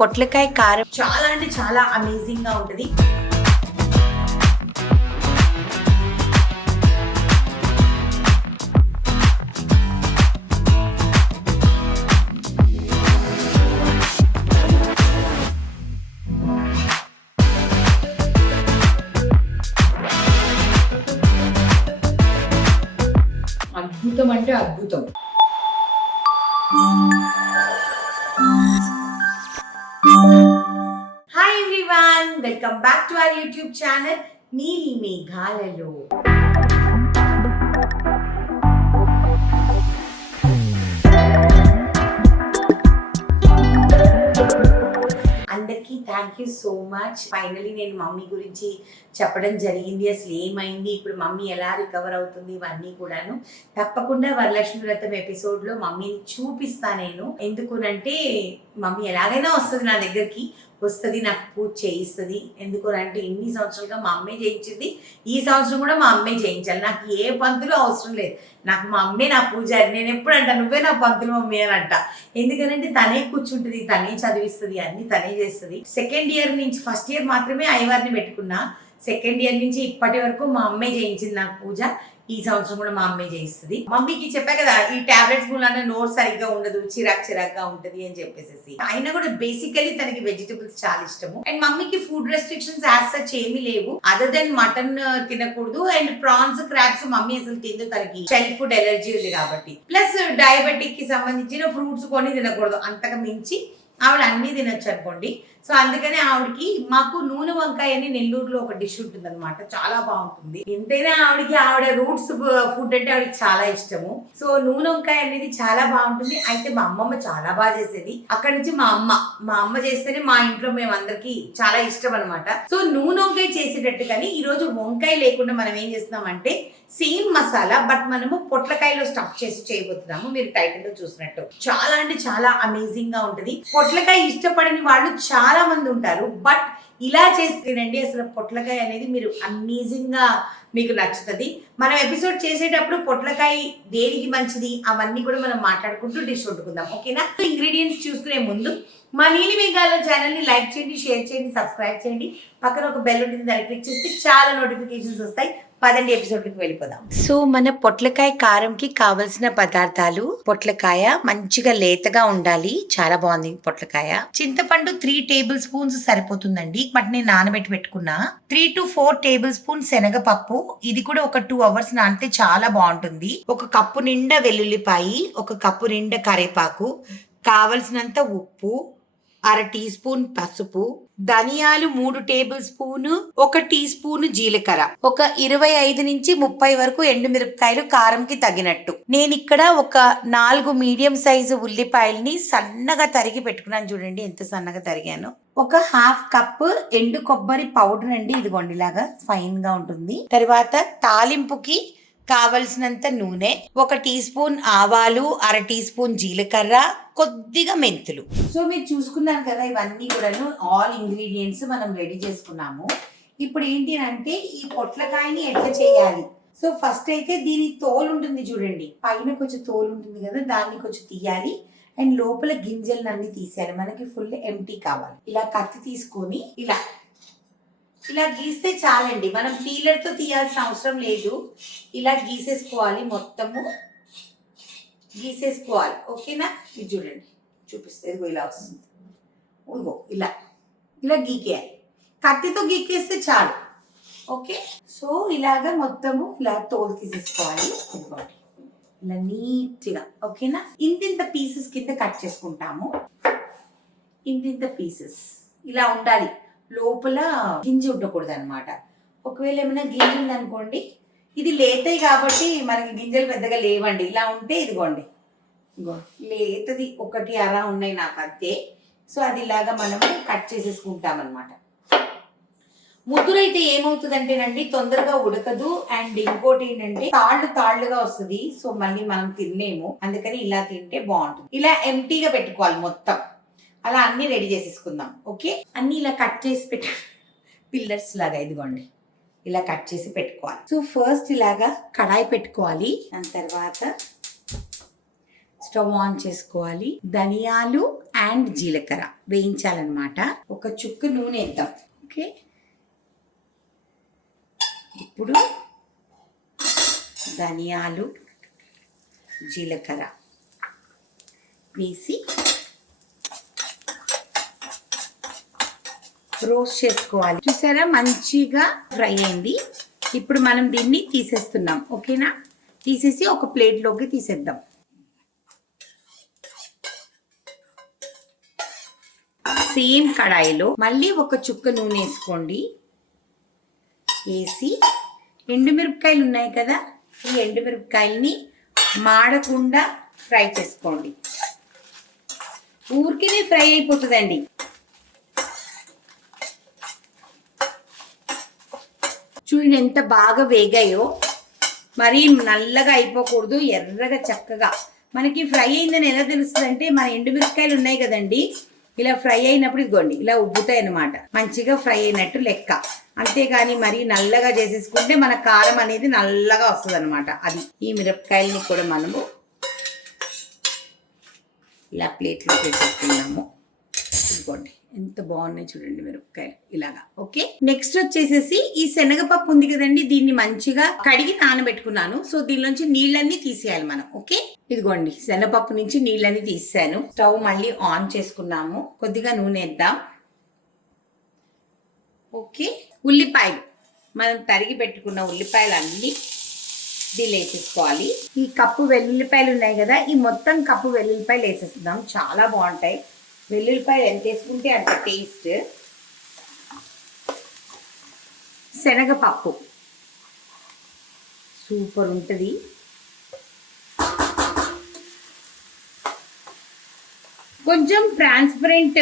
పొట్లకాయ కారం చాలా అంటే చాలా అమేజింగ్ గా ఉంటుంది. అద్భుతం అంటే అద్భుతం. Hi everyone, welcome back to our YouTube channel నీలి మేఘాలలో. అందరికీ thank you so much. Finally నేను మమ్మీ గురించి చెప్పడం జరిగింది. అసలు ఏమైంది, ఇప్పుడు మమ్మీ ఎలా రికవర్ అవుతుంది, ఇవన్నీ కూడాను తప్పకుండా వరలక్ష్మి వ్రతం ఎపిసోడ్లో మమ్మీని చూపిస్తా నేను. ఎందుకునంటే మమ్మీ ఎలాగైనా వస్తుంది నా దగ్గరికి, వస్తుంది నాకు పూజ చేయిస్తుంది. ఎందుకంటే ఇన్ని సంవత్సరాలుగా మా అమ్మే చేయించింది, ఈ సంవత్సరం కూడా మా అమ్మే చేయించాలి. నాకు ఏ పంతులు అవసరం లేదు, నాకు మా అమ్మే నా పూజారి. నేను ఎప్పుడు అంట నువ్వే నా పంతులు మమ్మీ అని అంట. ఎందుకంటే తనే కూర్చుంటుంది, తనే చదివిస్తుంది, అన్ని తనే చేస్తుంది. సెకండ్ ఇయర్ నుంచి, ఫస్ట్ ఇయర్ మాత్రమే అయ్యవారిని పెట్టుకున్నా, సెకండ్ ఇయర్ నుంచి ఇప్పటి వరకు మా అమ్మే చేయించింది నాకు పూజ. ఈ సంవత్సరం కూడా మా అమ్మే చేయిస్తుంది. మమ్మీకి చెప్పా కదా, ఈ టాబ్లెట్స్ మూలన నోట్ సరిగ్గా ఉండదు, చిరాక్గా ఉంటది అని చెప్పేసి. అయినా కూడా బేసికలీ తనకి వెజిటబుల్స్ చాలా ఇష్టము. అండ్ మమ్మీకి ఫుడ్ రెస్ట్రిక్షన్స్ యాజ్ సచ్ ఏమీ లేవు, అదర్ దెన్ మటన్ తినకూడదు అండ్ ప్రాన్స్ క్రాబ్స్ మమ్మీ అసలు తిందు, తనకి షెల్ ఫుడ్ ఎలర్జీ ఉంది కాబట్టి. ప్లస్ డయాబెటిక్ కి సంబంధించిన ఫ్రూట్స్ కొని తినకూడదు, అంతకు మించి ఆవిడ అన్ని తినొచ్చు అనుకోండి. సో అందుకనే ఆవిడకి, మాకు నూనె వంకాయ అని నెల్లూరులో ఒక డిష్ ఉంటుంది అనమాట, చాలా బాగుంటుంది. ఎంతైనా ఆవిడ రూట్స్ ఫుడ్ అంటే ఆవిడకి చాలా ఇష్టము. సో నూనె వంకాయ అనేది చాలా బాగుంటుంది. అయితే మా అమ్మమ్మ చాలా బాగా చేసేది. అక్కడి నుంచి మా అమ్మ చేస్తేనే మా ఇంట్లో మేమందరికి చాలా ఇష్టం అనమాట. సో నూనె వంకాయ చేసేటట్టు, కానీ ఈ రోజు వంకాయ లేకుండా మనం ఏం చేస్తున్నామంటే సేమ్ మసాలా, బట్ మనము పొట్లకాయలో స్టఫ్ చేసి చేయబోతున్నాము. మీరు టైటిల్ లో చూసినట్టు చాలా అంటే చాలా అమేజింగ్ గా ఉంటుంది. పొట్లకాయ ఇష్టపడని వాళ్ళు చాలా మంది ఉంటారు, బట్ ఇలా చేసి తినండి. అసలు పొట్లకాయ అనేది మీరు అమేజింగ్ గా మీకు నచ్చుతుంది. మనం ఎపిసోడ్ చేసేటప్పుడు పొట్లకాయ దేనికి మంచిది అవన్నీ కూడా మనం మాట్లాడుకుంటూ డిష్ వండుకుందాం, ఓకేనా? ఇంగ్రీడియంట్స్ చూసుకునే ముందు మా నీలి మేఘాల ఛానల్ ని లైక్ చేయండి, షేర్ చేయండి, సబ్స్క్రైబ్ చేయండి. పక్కన ఒక బెల్ ఉంటుంది, దాన్ని క్లిక్ చేస్తే చాలా నోటిఫికేషన్స్ వస్తాయి. పదండి ఎపిసోడ్కి వెళ్ళిపోదాం. సో మన పొట్లకాయ కారంకి కావలసిన పదార్థాలు: పొట్లకాయ మంచిగా లేతగా ఉండాలి, చాలా బాగుంది పొట్లకాయ. చింతపండు 3 టేబుల్ స్పూన్స్ సరిపోతుందండి, బట్ నేను నానబెట్టి పెట్టుకున్నా. 3 to 4 టేబుల్ స్పూన్ శనగపప్పు, ఇది కూడా ఒక 2 hours నానితే చాలా బాగుంటుంది. 1 కప్పు నిండా వెల్లుల్లిపాయి, 1 కప్పు నిండా కరివేపాకు, కావలసినంత ఉప్పు, 1/2 టీ స్పూన్ పసుపు, ధనియాలు 3 టేబుల్ స్పూన్, 1 టీ స్పూన్ జీలకర్ర, ఒక 25 నుంచి 30 వరకు ఎండుమిరపకాయలు కారంకి తగినట్టు. నేను ఇక్కడ ఒక 4 మీడియం సైజు ఉల్లిపాయల్ని సన్నగా తరిగి పెట్టుకున్నాను. చూడండి ఎంత సన్నగా తరిగాను. ఒక 1/2 కప్ ఎండు కొబ్బరి పౌడర్ అండి, ఇదిగోండి ఇలాగా ఫైన్ గా ఉంటుంది. తర్వాత తాలింపుకి కావలసినంత నూనె, 1 టీ స్పూన్ ఆవాలు, 1/2 టీ స్పూన్ జీలకర్ర, కొద్దిగా మెంతులు. సో మీరు చూసుకున్నారు కదా, ఇవన్నీ కూడాను ఆల్ ఇంగ్రీడియంట్స్ మనం రెడీ చేసుకున్నాము. ఇప్పుడు ఏంటి అంటే ఈ పొట్లకాయని ఎట్లా చేయాలి. సో ఫస్ట్ అయితే దీని తోలు ఉంటుంది చూడండి, పైన కొంచెం తోలు ఉంటుంది కదా, దాన్ని కొంచెం తీయాలి. అండ్ లోపల గింజలన్నీ తీసేయాలి. మనకి ఫుల్ ఎంటీ కావాలి. ఇలా కత్తి తీసుకొని ఇలా గీస్తే చాలండి, మనం పీలర్తో తీయాల్సిన అవసరం లేదు. ఇలా గీసేసుకోవాలి, మొత్తము గీసేసుకోవాలి, ఓకేనా? ఇది చూడండి, చూపిస్తే ఇదిగో ఇలా వస్తుంది. ఇదిగో ఇలా గీకేయాలి, కత్తితో గీకేస్తే చాలు, ఓకే? సో ఇలాగా మొత్తము ఇలా తోలు తీసేసుకోవాలి. ఇదిగోండి ఇలా నీట్గా, ఓకేనా? ఇంతింత పీసెస్ కింద కట్ చేసుకుంటాము. ఇంతింత పీసెస్ ఇలా ఉండాలి, లోపల గింజ ఉండకూడదు అనమాట. ఒకవేళ ఏమైనా గింజ ఉందనుకోండి, ఇది లేతాయి కాబట్టి మనకి గింజలు పెద్దగా లేవండి. ఇలా ఉంటే ఇదిగోండి, లేతది 1 ఉన్నాయి నాకు అంతే. సో అది ఇలాగా మనము కట్ చేసేసుకుంటాం అనమాట. ముద్దురైతే ఏమవుతుందంటేనండి తొందరగా ఉడకదు. అండ్ ఇంకోటి ఏంటంటే తాళ్ళుగా వస్తుంది. సో మళ్ళీ మనం తినలేము, అందుకని ఇలా తింటే బాగుంటుంది. ఇలా ఎంటీగా పెట్టుకోవాలి మొత్తం. అలా అన్ని రెడీ చేసేసుకుందాం, ఓకే? అన్ని ఇలా కట్ చేసి పిల్లర్స్ లాగా ఇదిగోండి ఇలా కట్ చేసి పెట్టుకోవాలి. సో ఫస్ట్ ఇలాగా కడాయి పెట్టుకోవాలి. దాని తర్వాత స్టవ్ ఆన్ చేసుకోవాలి. ధనియాలు అండ్ జీలకర్ర వేయించాలన్నమాట. ఒక చుక్క నూనె వేద్దాం. ఓకే, ఇప్పుడు ధనియాలు జీలకర్ర వేసి రోస్ట్ చేసుకోవాలి. చూసారా, మంచిగా ఫ్రై అయింది. ఇప్పుడు మనం దీన్ని తీసేస్తున్నాం. ఓకేనా, తీసేసి ఒక ప్లేట్లోకి తీసేద్దాం. సేమ్ కడాయిలో మళ్ళీ ఒక చుక్క నూనె వేసుకోండి. వేసి ఎండుమిరపకాయలు ఉన్నాయి కదా, ఈ ఎండుమిరపకాయలని మాడకుండా ఫ్రై చేసుకోండి. ఊరికే ఫ్రై అయిపోతుందండి. చూడండి ఎంత బాగా వేగాయో. మరీ నల్లగా అయిపోకూడదు, ఎర్రగా చక్కగా. మనకి ఫ్రై అయిందని ఎలా తెలుస్తుంది అంటే, మన ఎండుమిరపకాయలు ఉన్నాయి కదండి, ఇలా ఫ్రై అయినప్పుడు ఇదిగోండి ఇలా ఉబ్బుతాయి అన్నమాట. మంచిగా ఫ్రై అయినట్టు లెక్క. అంతేగాని మరీ నల్లగా చేసేసుకుంటే మన కారం అనేది నల్లగా వస్తుంది అనమాట. అది ఈ మిరపకాయలని కూడా మనము ఇలా ప్లేట్లో వేసేసుకున్నాము. ఇదిగోండి ఎంత బాగున్నాయి చూడండి మిరపకాయలు ఇలాగా. ఓకే, నెక్స్ట్ వచ్చేసేసి ఈ శనగపప్పు ఉంది కదండి, దీన్ని మంచిగా కడిగి నానబెట్టుకున్నాను. సో దీనిలోంచి నీళ్ళన్నీ తీసేయాలి మనం. ఓకే, ఇదిగోండి శనగపప్పు నుంచి నీళ్ళన్నీ తీసాను. స్టవ్ మళ్ళీ ఆన్ చేసుకున్నాము. కొద్దిగా నూనె వేద్దాం. ఓకే, ఉల్లిపాయలు మనం తరిగి పెట్టుకున్న ఉల్లిపాయలు అన్నీ దీనిలో వేసేసుకోవాలి. ఈ కప్పు వెల్లుల్లిపాయలు ఉన్నాయి కదా, ఈ మొత్తం కప్పు వెల్లుల్లిపాయలు వేసేస్తున్నాం. చాలా బాగుంటాయి వెల్లుల్లిపాయలు, ఎంత వేసుకుంటే అంత టేస్ట్. శనగపప్పు సూపర్ ఉంటుంది. కొంచెం ట్రాన్స్పరెంట్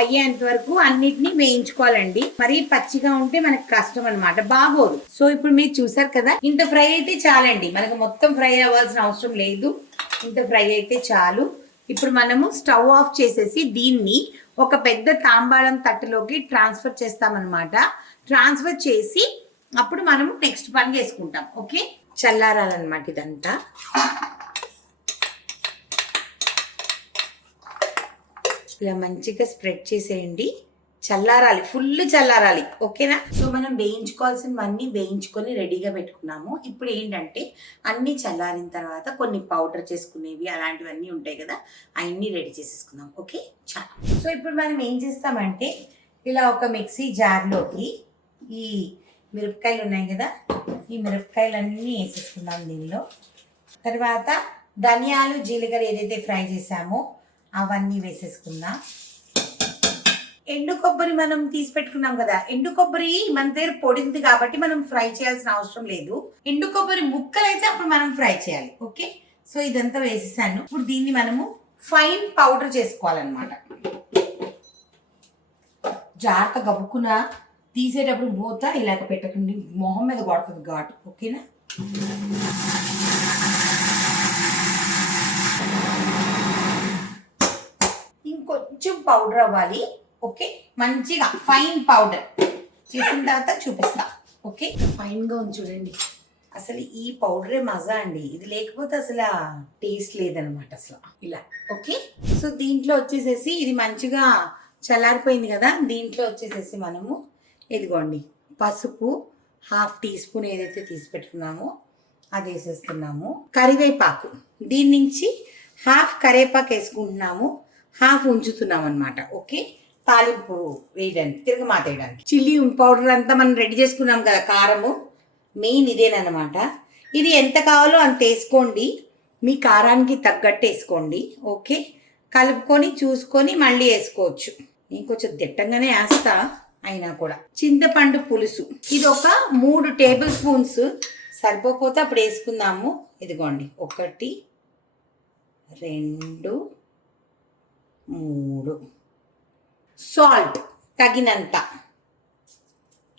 అయ్యేంత వరకు అన్నిటినీ వేయించుకోవాలండి. మరీ పచ్చిగా ఉంటే మనకు కష్టం అనమాట, బాగోదు. సో ఇప్పుడు మీరు చూసారు కదా, ఇంత ఫ్రై అయితే చాలండి. మనకు మొత్తం ఫ్రై అవ్వాల్సిన అవసరం లేదు, ఇంత ఫ్రై అయితే చాలు. ఇప్పుడు మనము స్టవ్ ఆఫ్ చేసేసి దీన్ని ఒక పెద్ద తాంబాళం తట్టులోకి ట్రాన్స్ఫర్ చేస్తామన్నమాట. ట్రాన్స్ఫర్ చేసి అప్పుడు మనము నెక్స్ట్ పని చేసుకుంటాం. ఓకే, చల్లారాలన్నమాట ఇదంతా. ఇలా మంచిగా స్ప్రెడ్ చేసేయండి. చల్లారాలి, ఫుల్ చల్లారాలి. ఓకేనా, సో మనం వేయించుకోవాల్సినవన్నీ వేయించుకొని రెడీగా పెట్టుకున్నాము. ఇప్పుడు ఏంటంటే అన్నీ చల్లారిన తర్వాత కొన్ని పౌడర్ చేసుకునేవి అలాంటివన్నీ ఉంటాయి కదా, అవన్నీ రెడీ చేసేసుకుందాం. ఓకే, చాలా. సో ఇప్పుడు మనం ఏం చేస్తామంటే, ఇలా ఒక మిక్సీ జార్లోకి ఈ మిరపకాయలు ఉన్నాయి కదా, ఈ మిరపకాయలన్నీ వేసేసుకుందాం దీనిలో. తర్వాత ధనియాలు జీలకర్ర ఏదైతే ఫ్రై చేసామో అవన్నీ వేసేసుకుందాం. ఎండు కొబ్బరి మనం తీసి పెట్టుకున్నాం కదా, ఎండు కొబ్బరి మన దగ్గర పొడింది కాబట్టి మనం ఫ్రై చేయాల్సిన అవసరం లేదు. ఎండు కొబ్బరి ముక్కలు అయితే అప్పుడు మనం ఫ్రై చేయాలి. ఓకే, సో ఇదంతా వేసేసాను. ఇప్పుడు దీన్ని మనము ఫైన్ పౌడర్ చేసుకోవాలన్నమాట. జాగ్రత్త గబుక్కున తీసేటప్పుడు మూత ఇలాగ పెట్టకండి, మొహం మీద కొడుతుంది ఘాటు. ఓకేనా, ఇంకొంచెం పౌడర్ అవ్వాలి. ఓకే, మంచిగా ఫైన్ పౌడర్ చేసిన తర్వాత చూపిస్తా. ఓకే, ఫైన్గా ఉంది చూడండి. అసలు ఈ పౌడరే మజా అండి, ఇది లేకపోతే అసలు టేస్ట్ లేదనమాట అసలు. ఇలా ఓకే, సో దీంట్లో వచ్చేసేసి ఇది మంచిగా చల్లారిపోయింది కదా, దీంట్లో వచ్చేసేసి మనము ఇదిగోండి పసుపు 1/2 టీ స్పూన్ ఏదైతే తీసి పెట్టుకున్నామో అది వేసేస్తున్నాము. కరివేపాకు దీని నుంచి 1/2 కరివేపాకు వేసుకుంటున్నాము, 1/2 ఉంచుతున్నాం అనమాట. ఓకే, తాలింపు వేయడానికి, తిరగమాత వేయడానికి. చిల్లీ పౌడర్ అంతా మనం రెడీ చేసుకున్నాం కదా, కారము మెయిన్ ఇదేనమాట. ఇది ఎంత కావాలో అంత వేసుకోండి, మీ కారానికి తగ్గట్టు వేసుకోండి. ఓకే, కలుపుకొని చూసుకొని మళ్ళీ వేసుకోవచ్చు. నేను కొంచెం దిట్టంగానే వేస్తా అయినా కూడా. చింతపండు పులుసు ఇది ఒక 3 టేబుల్ స్పూన్స్, సరిపోతే అప్పుడు వేసుకుందాము. ఇదిగోండి 1 2 3. సాల్ట్ తగినంత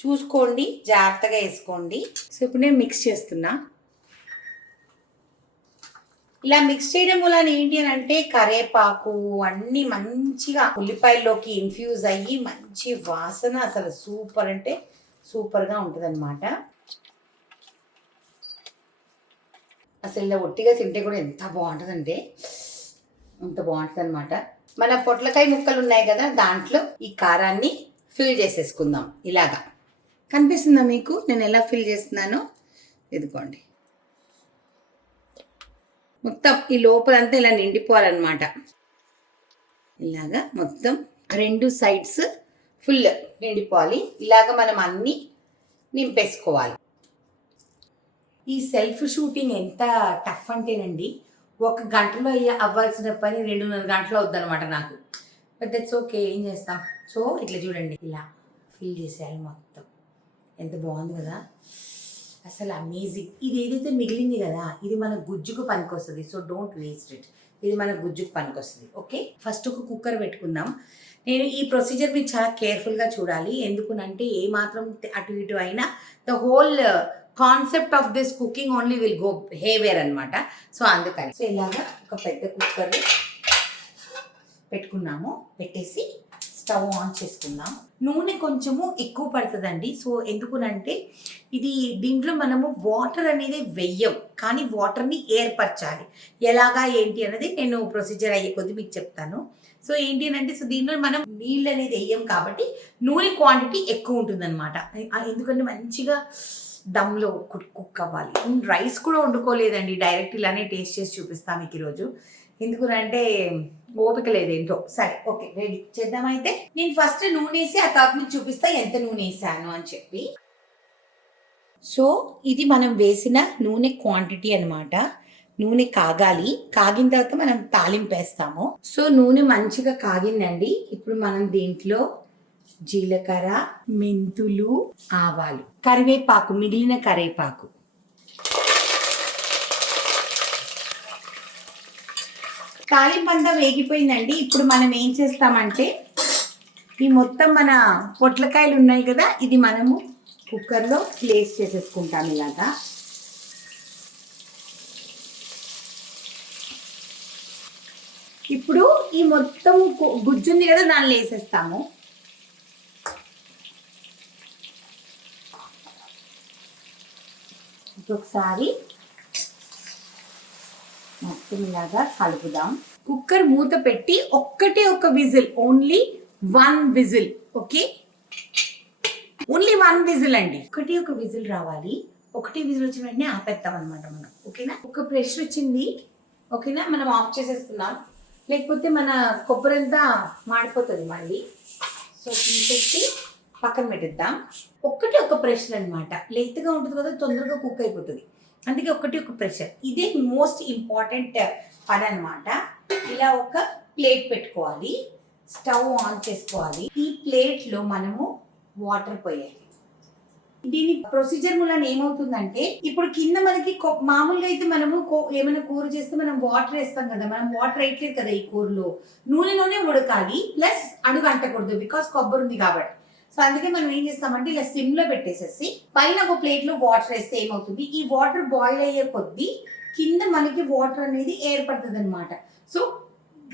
చూసుకోండి, జాగ్రత్తగా వేసుకోండి. సో ఇప్పుడు నేను మిక్స్ చేస్తున్నా. ఇలా మిక్స్ చేయడం వలన ఏంటి అని అంటే, కరేపాకు అన్నీ మంచిగా ఉల్లిపాయల్లోకి ఇన్ఫ్యూజ్ అయ్యి మంచి వాసన, అసలు సూపర్ అంటే సూపర్గా ఉంటుంది అనమాట. అసలు ఇలా ఒట్టిగా తింటే కూడా ఎంత బాగుంటుందంటే అంత బాగుంటుంది అనమాట. మన పొట్లకాయ ముక్కలు ఉన్నాయి కదా, దాంట్లో ఈ కారాన్ని ఫిల్ చేసేసుకుందాం. ఇలాగా కనిపిస్తుందా మీకు నేను ఎలా ఫిల్ చేస్తున్నానో? ఇదిగోండి, మొత్తం ఈ లోపలంతా ఇలా నిండిపోవాలన్నమాట. ఇలాగా మొత్తం 2 సైడ్స్ ఫుల్ నిండిపోవాలి. ఇలాగ మనం అన్నీ నింపేసుకోవాలి. ఈ సెల్ఫ్ షూటింగ్ ఎంత టఫ్ అంటేనండి, 1 గంటలో అవ్వాల్సిన పని 2.5 గంటలు అవుద్దనమాట నాకు. బట్ దట్స్ ఓకే, ఏం చేస్తాం. సో ఇట్లా చూడండి, ఇలా ఫిల్ చేసేయాలి మొత్తం. ఎంత బాగుంది కదా, అసలు అమేజింగ్. ఇది ఏదైతే మిగిలింది కదా, ఇది మన గుజ్జుకు పనికొస్తుంది. సో డోంట్ వేస్ట్ ఇట్, ఇది మన గుజ్జుకు పనికొస్తుంది. ఓకే, ఫస్ట్ ఒక కుక్కర్ పెట్టుకుందాం. నేను ఈ ప్రొసీజర్ మీరు చాలా కేర్ఫుల్గా చూడాలి. ఎందుకునంటే ఏ మాత్రం అటు ఇటు అయినా the whole concept of this cooking only will go haywire అనమాట. సో అందుకని సో ఇలాగా ఒక పెద్ద కుక్కర్ పెట్టుకున్నాము. పెట్టేసి స్టవ్ ఆన్ చేసుకుందాం. నూనె కొంచెము ఎక్కువ పడుతుందండి. సో ఎందుకునంటే ఇది దీంట్లో మనము వాటర్ అనేది వెయ్యం, కానీ వాటర్ని ఏర్పరచాలి. ఎలాగా ఏంటి అనేది నేను ప్రొసీజర్ అయ్యే కొద్ది మీకు చెప్తాను. సో ఏంటి అంటే, సో దీంట్లో మనం నీళ్ళు అనేది వేయం కాబట్టి నూనె క్వాంటిటీ ఎక్కువ ఉంటుంది అనమాట. ఎందుకంటే మంచిగా దమ్లో కుక్ అవ్వాలి. రైస్ కూడా వండుకోలేదండి, డైరెక్ట్ ఇలానే టేస్ట్ చేసి చూపిస్తాను మీకు ఈరోజు. ఎందుకంటే ఓపిక లేదేంటో. సరే ఓకే, రెడీ చేద్దాం. అయితే నేను ఫస్ట్ నూనె వేసి ఆ తర్వాత మీకు చూపిస్తా ఎంత నూనె వేసాను అని చెప్పి. సో ఇది మనం వేసిన నూనె క్వాంటిటీ అనమాట. నూనె కాగాలి, కాగిన తర్వాత మనం తాలింపు వేస్తాము. సో నూనె మంచిగా కాగిందండి. ఇప్పుడు మనం దీంట్లో జీలకర్ర, మెంతులు, ఆవాలు, కరివేపాకు, మిగిలిన కరివేపాకు, తాలింపు అంతా వేగిపోయిందండి. ఇప్పుడు మనం ఏం చేస్తామంటే, ఈ మొత్తం మన పొట్లకాయలు ఉన్నాయి కదా, ఇది మనము కుక్కర్లో ప్లేస్ చేసేసుకుంటాం ఇలాగా. ఇప్పుడు ఈ మొత్తం గుజ్జుంది కదా, దానిలో వేసేస్తాము. ఒకసారి మొత్తం ఇలాగా కలుపుదాం. కుక్కర్ మూత పెట్టి ఒక whistle, only 1 whistle. Okay, only 1 whistle అండి. ఒక విజిల్ రావాలి. 1 విజిల్ వచ్చిన వెంటనే ఆపేస్తాం అనమాట మనం. ఓకేనా, ఒక ప్రెషర్ వచ్చింది. ఓకేనా, మనం ఆఫ్ చేసేస్తున్నాం, లేకపోతే మన కొబ్బరి అంతా మాడిపోతుంది మళ్ళీ. సో తీసేసి పక్కన పెట్టిద్దాం. ఒక ప్రెషర్ అనమాట. లేట్గా ఉంటుంది కదా, తొందరగా కుక్ అయిపోతుంది. అందుకే ఒక ప్రెషర్. ఇదే మోస్ట్ ఇంపార్టెంట్ పని అనమాట. ఇలా ఒక ప్లేట్ పెట్టుకోవాలి, స్టవ్ ఆన్ చేసుకోవాలి. ఈ ప్లేట్లో మనము వాటర్ పోయాలి. దీని ప్రొసీజర్ మూలన ఏమవుతుందంటే, ఇప్పుడు కింద మనకి మామూలుగా అయితే మనము ఏమైనా కూర చేస్తే మనం వాటర్ వేస్తాం కదా, మనం వాటర్ వేయట్లేదు కదా. ఈ కూరలో నూనెలోనే ఉడకాలి, ప్లస్ అడుగు అంటకూడదు, బికాస్ కొబ్బరి ఉంది కాబట్టి. సో అందుకే మనం ఏం చేస్తామంటే, ఇలా సిమ్లో పెట్టేసేసి పైన ఒక ప్లేట్లో వాటర్ వేస్తే ఏమవుతుంది, ఈ వాటర్ బాయిల్ అయ్యే కొద్దీ కింద మనకి వాటర్ అనేది ఏర్పడుతుంది అనమాట. సో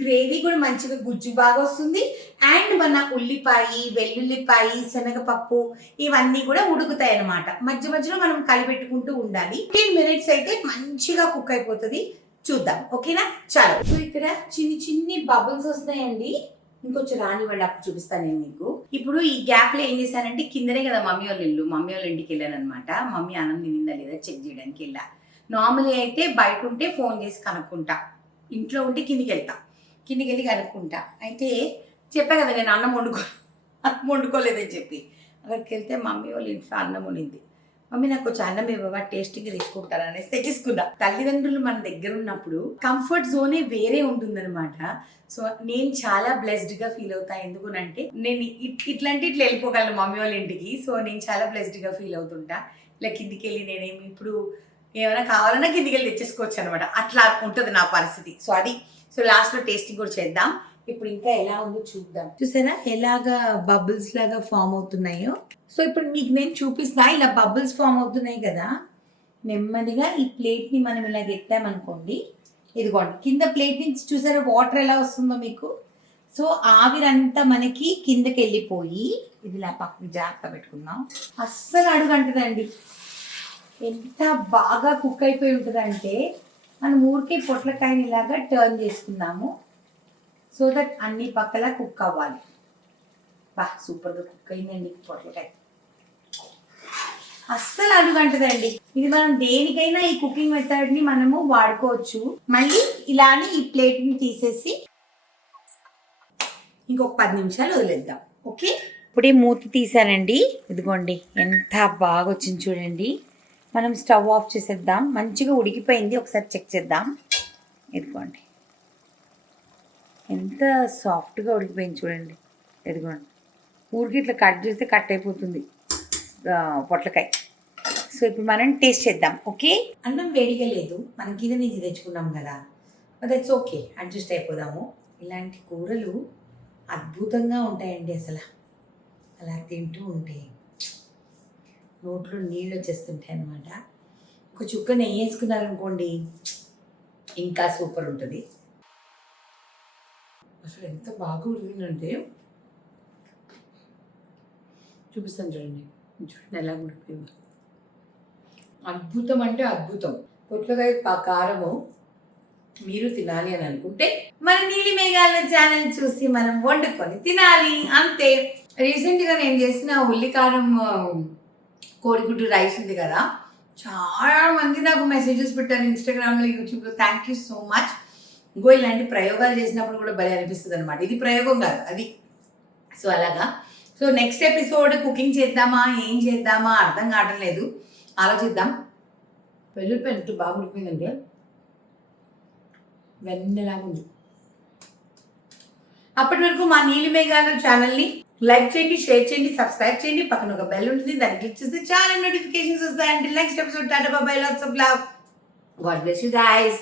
గ్రేవీ కూడా మంచిగా గుజ్జు బాగా వస్తుంది. అండ్ మన ఉల్లిపాయ, వెల్లుల్లిపాయ, శనగపప్పు ఇవన్నీ కూడా ఉడుకుతాయి అనమాట. మధ్య మధ్యలో మనం కలిపెట్టుకుంటూ ఉండాలి. 15 మినిట్స్ అయితే మంచిగా కుక్ అయిపోతుంది. చూద్దాం. ఓకేనా, చాలు. సో ఇక్కడ చిన్ని బబుల్స్ వస్తాయండి. ఇంకొంచెం రాని వాళ్ళు అప్పుడు చూపిస్తాను నేను మీకు. ఇప్పుడు ఈ గ్యాప్ లో ఏం చేశానంటే, కిందనే కదా మమ్మీ వాళ్ళ ఇల్లు, మమ్మీ వాళ్ళ ఇంటికి వెళ్ళాను అనమాట. మమ్మీ అన్నం తినిందా లేదా చెక్ చేయడానికి వెళ్ళా. నార్మల్గా అయితే బయట ఉంటే ఫోన్ చేసి కనుక్కుంటా, ఇంట్లో ఉంటే కిందికి వెళ్ళి కనుక్కుంటా. అయితే చెప్పా కదా నేను అన్నం వండుకోలేదని చెప్పి. అక్కడికి వెళ్తే మమ్మీ వాళ్ళ ఇంట్లో అన్నం వండింది. మమ్మీ నాకు కొంచెం అన్నం ఇవ్వవా, టేస్టింగ్గా తీసుకుంటాను అనేసి తెచ్చేసుకున్నా. తల్లిదండ్రులు మన దగ్గర ఉన్నప్పుడు కంఫర్ట్ జోనే వేరే ఉంటుందన్నమాట. సో నేను చాలా బ్లెస్డ్గా ఫీల్ అవుతా. ఎందుకునంటే నేను ఇట్లా వెళ్ళిపోగలను మమ్మీ వాళ్ళ ఇంటికి. సో నేను చాలా బ్లెస్డ్గా ఫీల్ అవుతుంటా. ఇలా కిందికి వెళ్ళి నేనేమి ఇప్పుడు ఏమైనా కావాలన్నా కిందికి వెళ్ళి తెచ్చేసుకోవచ్చు అనమాట. అట్లా ఉంటుంది నా పరిస్థితి. సో అది. సో లాస్ట్లో టేస్టింగ్ కూడా చేద్దాం. ఇప్పుడు ఇంకా ఎలా ఉందో చూద్దాం. చూసారా ఎలాగా బబుల్స్ లాగా ఫామ్ అవుతున్నాయో. సో ఇప్పుడు మీకు నేను చూపిస్తా. ఇలా బబుల్స్ ఫామ్ అవుతున్నాయి కదా, నెమ్మదిగా ఈ ప్లేట్ని మనం ఇలా ఎత్తామనుకోండి, ఇదిగోండి కింద ప్లేట్ నుంచి చూసారా వాటర్ ఎలా వస్తుందో మీకు. సో ఆవిరంతా మనకి కిందకి వెళ్ళిపోయి, ఇది ఇలా పక్కన జాగ్రత్త పెట్టుకుందాం. అస్సలు అడుగంటదండి. ఎంత బాగా కుక్ అయిపోయి ఉంటుందంటే, మనం ఊరికే పొట్లకాయని ఇలాగా టర్న్ చేసుకుందాము. సో దట్ అన్ని పక్కల కుక్ అవ్వాలి. బా సూపర్గా కుక్ అయిందండి పొట్లకాయ, అస్సలు అడుగంటదండి. ఇది మనం దేనికైనా ఈ కుకింగ్ మెథడ్ని మనము వాడుకోవచ్చు. మళ్ళీ ఇలానే ఈ ప్లేట్ని తీసేసి ఇంకొక 10 నిమిషాలు వదిలేద్దాం. ఓకే, ఇప్పుడే మూత తీసానండి. ఇదిగోండి ఎంత బాగా వచ్చింది చూడండి. మనం స్టవ్ ఆఫ్ చేసేద్దాం. మంచిగా ఉడికిపోయింది, ఒకసారి చెక్ చేద్దాం. ఇదిగోండి ఎంత సాఫ్ట్గా ఉడికిపోయింది చూడండి. ఇదిగోండి ఊరికి ఇట్లా కట్ చేస్తే కట్ అయిపోతుంది పొట్లకాయ. సో ఇప్పుడు మనం టేస్ట్ చేద్దాం. ఓకే, అన్నం వేడిగా లేదు, మనం కింద నుంచి తెచ్చుకున్నాం కదా, దట్స్ ఓకే, అడ్జస్ట్ అయిపోదాము. ఇలాంటి కూరలు అద్భుతంగా ఉంటాయండి. అసలు అలా తింటూ ఉంటే నోట్లో నీళ్ళు వచ్చేస్తుంటాయి అన్నమాట. ఒక చుక్క నెయ్యి వేసుకున్నారనుకోండి ఇంకా సూపర్ ఉంటుంది. అసలు ఎంత బాగా ఉడికిందంటే చూపిస్తాను చూడండి. చూడండి ఎలా ఉడికిపోయిందో, అద్భుతం అంటే అద్భుతం. పొట్లకాయ కారము మీరు తినాలి అని అనుకుంటే మన నీలి మేఘాల ఛానల్ చూసి మనం వండుకొని తినాలి, అంతే. రీసెంట్గా నేను చేసిన ఉల్లికారం కోడిగుడ్డు రైస్ ఉంది కదా, చాలా మంది నాకు మెసేజెస్ పెట్టారు ఇన్స్టాగ్రామ్లో, యూట్యూబ్లో. Thank you so much. ఇంకో ఇలాంటి ప్రయోగాలు చేసినప్పుడు కూడా భలే అనిపిస్తుంది అనమాట. ఇది ప్రయోగం కాదు, అది. సో అలాగా. సో నెక్స్ట్ ఎపిసోడ్ కుకింగ్ చేద్దామా ఏం చేద్దామా అర్థం కావడం లేదు, ఆలోచిద్దాం. వెల్లుల్లిపాయ ఎంత బాగా ఉడిపోయిందంటే వెన్నెలాగా ఉంది. అప్పటి వరకు మా నీలి మేఘాలు ఛానల్ని లైక్ చేయండి, షేర్ చేయండి, సబ్స్క్రైబ్ చేయండి. పక్కన ఒక బెల్ ఉంటుంది, దాన్ని క్లిక్ చేస్తే చాలా నోటిఫికేషన్స్ వస్తాయి. Until next episode, tata bye by, lots of love, God bless you guys.